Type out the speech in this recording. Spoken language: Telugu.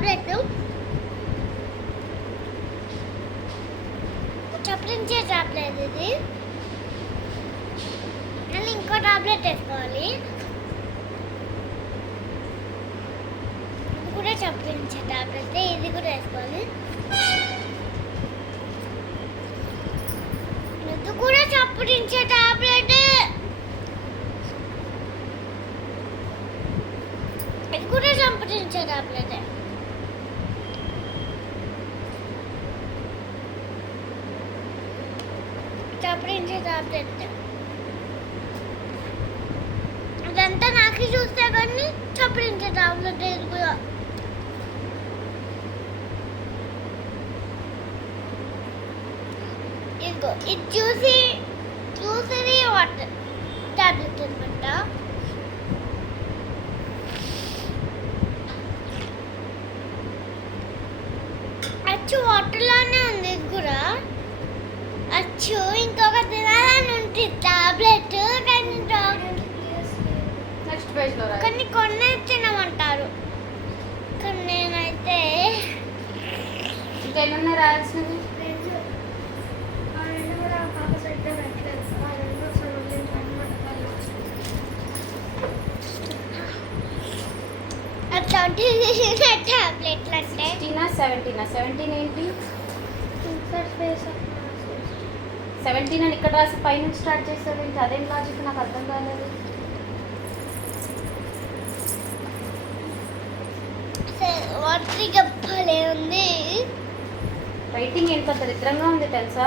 టాబ్లెట్ చప్పరించే టాబ్లెట్ ఇది. మళ్ళీ ఇంకో టాబ్లెట్ వేసుకోవాలి. ఇది కూడా చప్పరించే టాబ్లెట్, ఇది కూడా వేసుకోవాలి. ఇది కూడా చప్పరించే టాబ్లెట్, ఇది కూడా చప్పరించే టాబ్లెట్. చప్పరించే టాబ్లెట్ అదంతా నాకు చూస్తే కానీ చప్పరించే టాబ్లెట్ ఇది కూడా. ఇదిగో ఇది చూసి వాటర్ టాబ్లెట్ అనమాట. అచ్చు వాటర్లోనే ఉంది ఇది కూడా. అచ్చు ఇంకొక తినాలని ఉంటుంది టాబ్లెట్, కానీ కొన్ని తినమంటారు. కానీ నేనైతే ఇంకేమన్నా రాయాల్సినవి అట్లాంటి టాబ్లెట్లు అంటే 17 ఏంటి? 17 అని ఇక్కడ రాసి పైనుంచి స్టార్ట్ చేస్తారు ఏంటి? అదేం లాజిక్ నాకు అర్థం కాలేదు. వాటర్ గప్పలే ఉంది. రైటింగ్ ఎంత దరిద్రంగా ఉంది తెలుసా?